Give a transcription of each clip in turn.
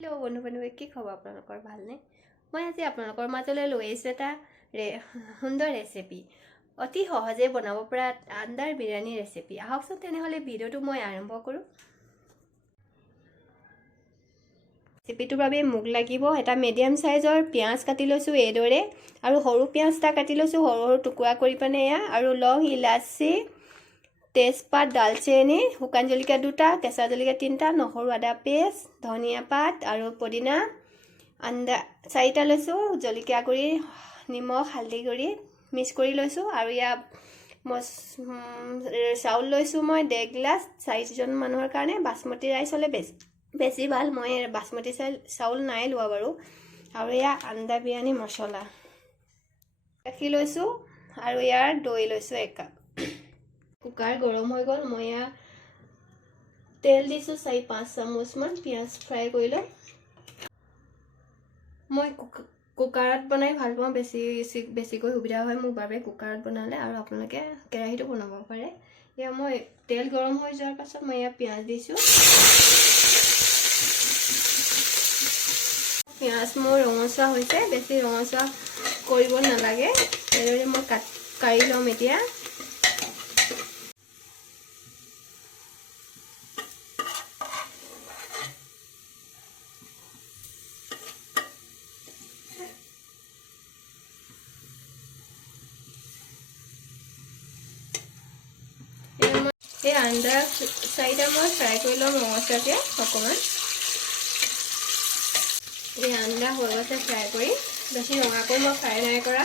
Hello' বন্ধু কি খবৰ আপোনালোকৰ ভালনে? মই আজি আপোনালোকৰ মাজলৈ লৈ আহিছোঁ এটা সুন্দৰ ৰেচিপি। অতি সহজে বনাব পৰা আন্দাৰ বিৰিয়ানী ৰেচিপি। আহকচোন তেনেহ'লে ভিডিঅ'টো মই আৰম্ভ কৰোঁ। ৰেচিপিটোৰ বাবে মোক লাগিব এটা মিডিয়াম চাইজৰ পিঁয়াজ কাটি লৈছোঁ এইদৰে, আৰু সৰু পিঁয়াজ এটা কাটি লৈছোঁ সৰু সৰু টুকুৰা কৰি পেলাই এয়া, আৰু লং, ইলাচি, তেজপাত, দালচেনি, শুকান জলকীয়া 2টা, কেঁচা জলকীয়া 3টা, নহৰু আদা পেষ্ট, ধনিয়া পাত আৰু পদিনা আন্দা 4টা লৈছোঁ, জলকীয়া গুড়ি, নিমখ, হালধি গুড়ি মিক্স কৰি লৈছোঁ। আৰু চাউল লৈছোঁ মই 1.5 গিলাচ, 4জন মানুহৰ কাৰণে। বাসমতি ৰাইচ হ'লে বেছি ভাল, মই বাসমতি চাউল নাই লোৱা বাৰু। আৰু আন্দা বিৰিয়ানী মছলা, গাখীৰ লৈছোঁ, আৰু দৈ লৈছোঁ 1 কাপ। কুকাৰ গৰম হৈ গ'ল, মই তেল দিছোঁ 4-5 চামুচমান। পিঁয়াজ ফ্ৰাই কৰি লওঁ। মই কুকাৰত বনাই ভাল পাওঁ, বেছিকৈ সুবিধা হয় মোৰ বাবে কুকাৰত বনালে, আৰু আপোনালোকে কেৰাহীটো বনাব পাৰে। মই তেল গৰম হৈ যোৱাৰ পাছত মই পিঁয়াজ দিছোঁ। পিঁয়াজ মোৰ ৰঙচুৱা হৈছে, বেছি ৰঙচুৱা কৰিব নালাগে। এইদৰে মই কাঢ়ি ল'ম এতিয়া। এই আন্দা 4টা মই ফ্ৰাই কৰি ল'ম ৰঙচুৱাকৈ অকণমান। এই আন্দা হৈ গৈছে ফ্ৰাই কৰি, বেছি ৰঙাকৈ মই ফ্ৰাই নাই কৰা।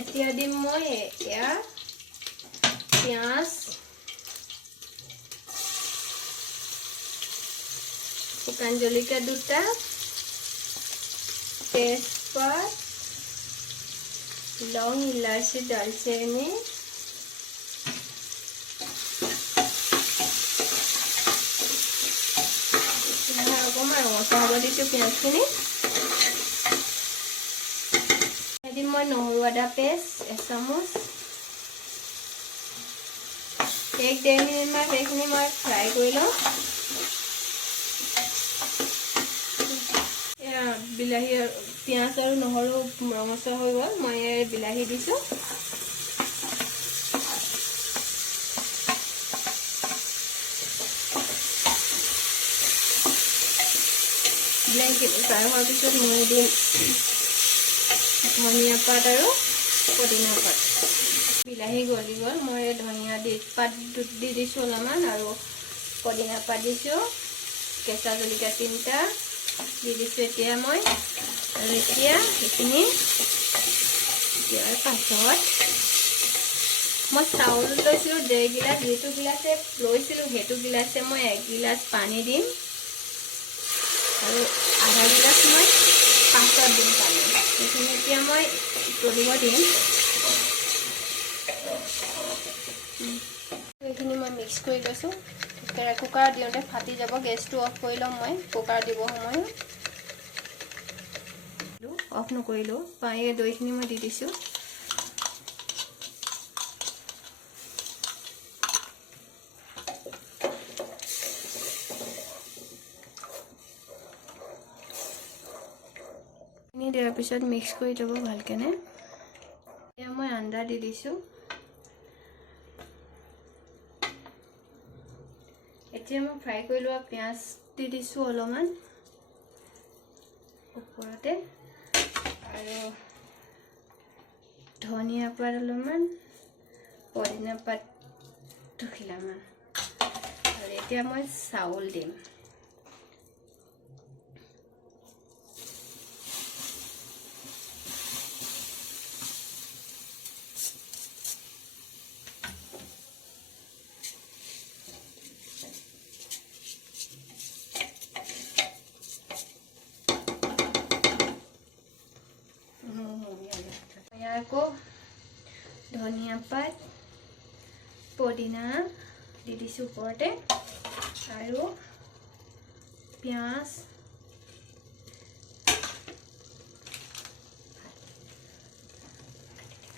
এতিয়া দিম মই পিঁয়াজ, শুকান জলকীয়া 2টা, তেজপাত, লং, ইলাচি, দালচেনি, অকণমান ৰঙচুৱা হ'ব দিছোঁ পিঁয়াজখিনি। দিম মই নহৰু আদা পেষ্ট 1 চামুচ। 1-1.5 মিনিটমান সেইখিনি মই ফ্ৰাই কৰি লওঁ। বিলাহী, পিঁয়াজ আৰু নহৰু ৰঙচুৱা হৈ গ'ল, মই বিলাহী দিছোঁ। বিলাহী ফ্ৰাই হোৱাৰ পিছত মই দিম ধনিয়া পাত আৰু পদিনা পাত। বিলাহী গলি গ'ল, মই ধনিয়া পাত দি দিছোঁ অলপমান, আৰু পদিনা পাত দিছোঁ, কেঁচা জলকীয়া 3টা দি দিছোঁ এতিয়া মই। আৰু এতিয়া সেইখিনি দিয়াৰ পাছত মই চাউল লৈছিলোঁ 1.5 গিলাচ, যিটো গিলাচে লৈছিলোঁ সেইটো গিলাচে মই 1 গিলাচ পানী দিম, আৰু আধা গিলাচ মই পাছত দিম পানী। সেইখিনি এতিয়া মই উতলিব দিম। এইখিনি মই মিক্স কৰি লৈছোঁ। কুকাৰত দিওঁতে ফাটি যাব, গেছটো অফ কৰি ল'ম মই কুকাৰত দিব সময়ত। অফ নকৰিলোঁ, দৈখিনি মই দি দিছোঁ। দিয়াৰ পিছত মিক্স কৰি ল'ব ভালকেনে। এতিয়া মই আন্দা দি দিছোঁ। এতিয়া মই ফ্ৰাই কৰি লোৱা পিঁয়াজ দি দিছোঁ অলপমান ওপৰতে, আৰু ধনিয়া পাত অলপমান, পদিনা পাত 2 খিলামান, আৰু এতিয়া মই চাউল দিম। আকৌ ধনিয়া পাত, পদিনা দি দিছোঁ ওপৰতে, আৰু পিঁয়াজ,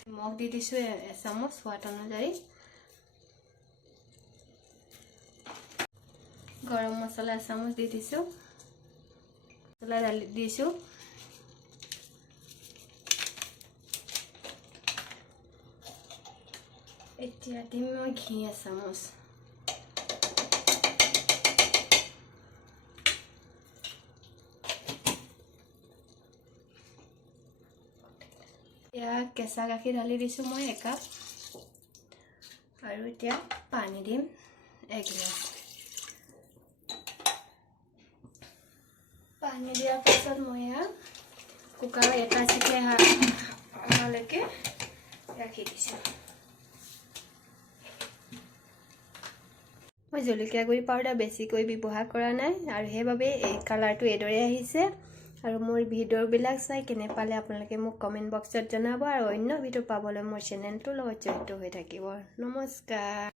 নিমখ দি দিছোঁ এচামুচ সোৱাদ অনুযায়ী। গৰম মছলা এচামুচ দি দিছোঁ। মছলা ঢালি দিছোঁ। এতিয়া দিম মই ঘি এচামুচ। এতিয়া কেঁচা গাখীৰ ঢালি দিছোঁ মই 1 কাপ। আৰু এতিয়া পানী দিম 1 গিলাচ। পানী দিয়াৰ পাছত মই কুকাৰত এটা চিটি অহালৈকে ৰাখি দিছোঁ। মই জলকীয়া গুড়ি পাউডাৰ বেছিকৈ ব্যৱহাৰ কৰা নাই আৰু সেইবাবে এই কালাৰটো এইদৰে আহিছে। আৰু মোৰ ভিডিঅ'বিলাক চাই কেনে পালে আপোনালোকে মোক কমেণ্ট বক্সত জনাব আৰু অন্য ভিডিঅ' পাবলৈ মোৰ চেনেলটোৰ লগত জড়িত হৈ থাকিব। নমস্কাৰ।